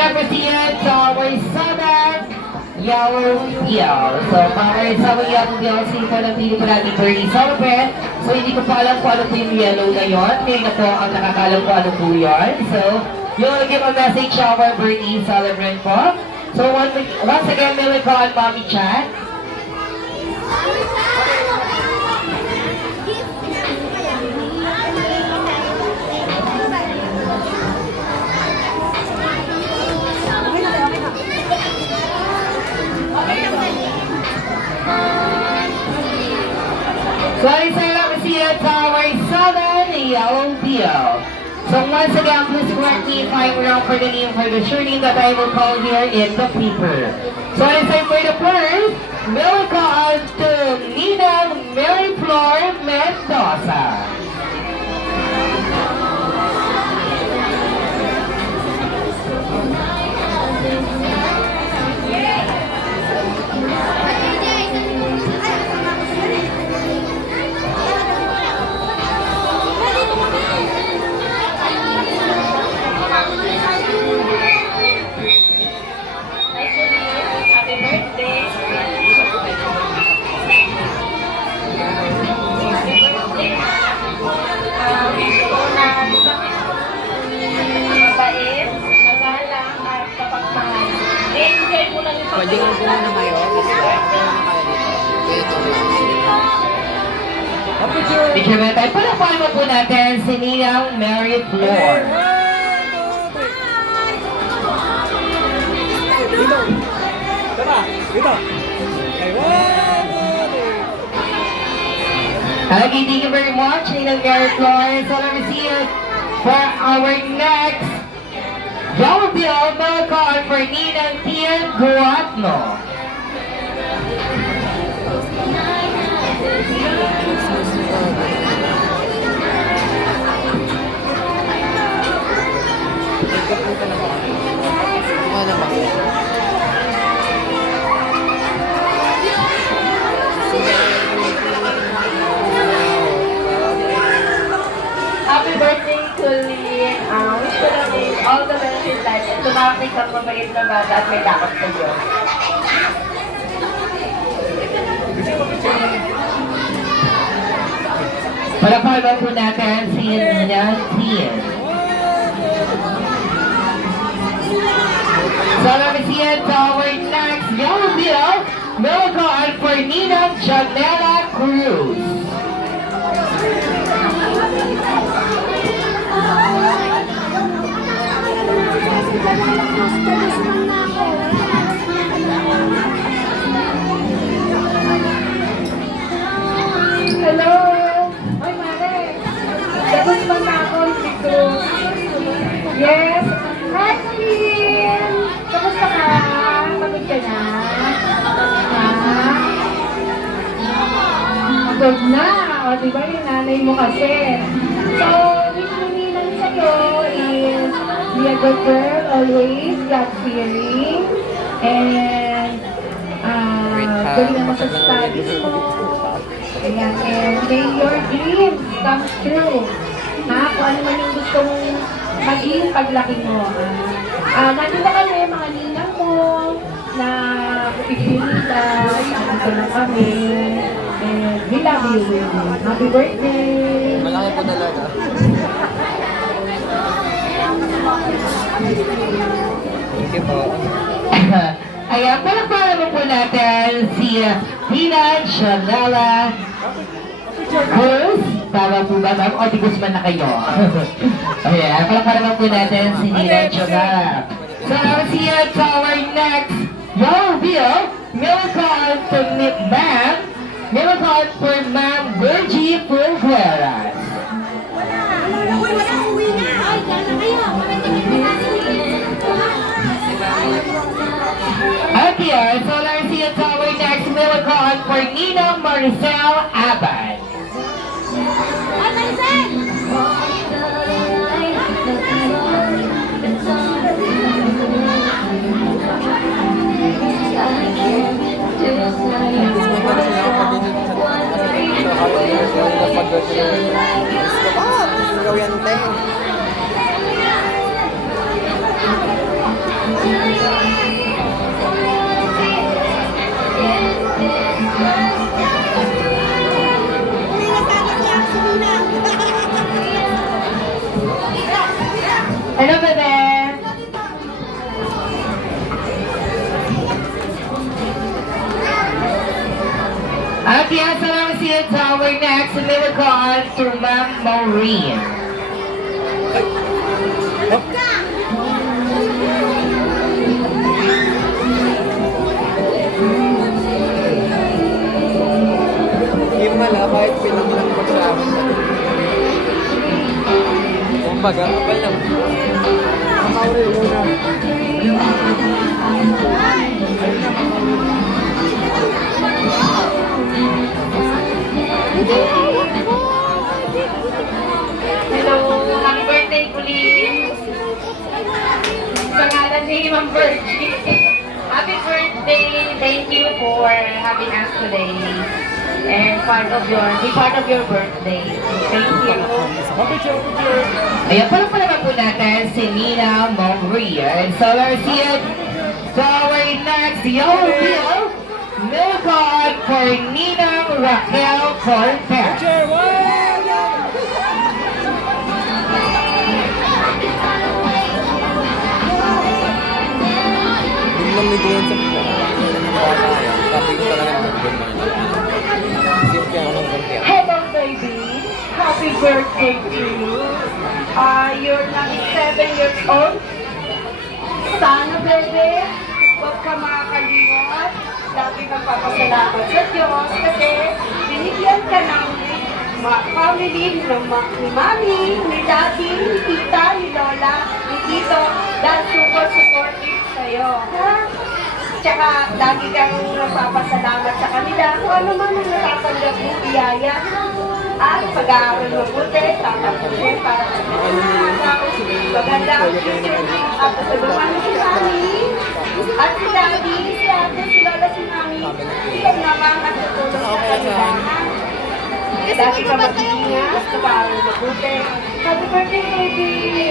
represent Tower 7, Yellow Deal. So, para sa mga Yellow Deal, sino na pili po natin birthday celebrant. So, hindi ko pa alam kung ano po yung yellow na yun. Ngayon na po ang nakakalam kung ano po yun. So, you will give a message to our birthday celebrant po. So, once again, may we call Mommy Chat. So, I say let me see it, Tower 7, Yellow Deal. So, once again, please correct me if I'm wrong for the name for the surname that I will call here in the paper. So, I say for the first, we'll call to Nina Mary Flor Mendoza. Pwede nga po na kayo kasi dito lang. Picture na tayo. Palakpakan mo po natin si Ninang Mary Flor. Dito! Tama! Dito! Okay, thank you very much, Ninang Mary Flor. So let me see you for our next Yellow Deal, no call for Ninang Tian Guatno. Happy birthday to Lee. Wish ko lang all the best in life. And tumapit kang mabait na bata at may takot sa Diyos. Palakpakan po natin si Ninang Tian. So let me see it, our next Yellow Deal, no call for Ninang Janela Cruz. Hello! Hoy, Mare! Tapos ba na ako dito? Yes! Hi, Colleen! Kamusta ka? Pagod ka na? Ha? Pagod na! O, diba yung nanay mo kasi? So, wish ko nilang sa'yo is be a good girl always, God-fearing, and galing naman sa studies mo. Ayan, and may your dreams come true. Ha? Kung ano man yung gusto mong maging paglaki mo. Nandito kami, mga ninang mo, na pipilita, nandito lang kami. And we love you. Happy birthday! Malaki po talaga. Thank you po. Ayan, palakpakan mo po natin si Ninang Janela Cruz. Tama po ba, ma'am? O, di Guzman na kayo. Ayan, palakpakan mo po natin si Ninang Janela. So, see you to our next Yellow Deal. Miracle to Ma'am. Miracle for Ma'am Virgie Fulgueras. Okay, so let's see you to our next miracle for Ninang Maricel Abad. Hello, bebe! At yes, salamat siya sa our next miracle to Ma'am Maureen. Himala kahit pinamilang pa siya. Kumbaga, kapal lang. Makauri muna. Hello, happy birthday, Kulin. Sa ngalan ni Ma'am Virgie. Happy birthday. Thank you for having us today. And be part of your birthday. Thank you. Ayan, pala po natin si Nina Maria. And so let's see it to our next Yellow Bill miracle for Nina Raquel Cortez. Biglang may buwan sa mga kaya. Tapos ko talaga mag-buwan na. Simple ako ng ganti. Hello, baby. Happy birthday to you. You're now 7 years old. Sana, bebe, huwag ka makakalimot. Lagi kang papasalamat sa Diyos kasi binigyan ka ng family ni mami, ni daddy, ni tita, ni lola, ni tito, dahil super supportive sa'yo. Ha? Tsaka lagi kang nagpapasalamat sa kanila kung ano man ang natatanggap mong biyaya. At pag-aaral mabuti, tatapusin para sa maganda ang future at tulungan mo si mami. At si daddy, si ate, si lola, si mami. Ikaw naman at tutulong sa kanila. Lagi ka mag-iingat, pag-aaral mabuti. Happy birthday, baby!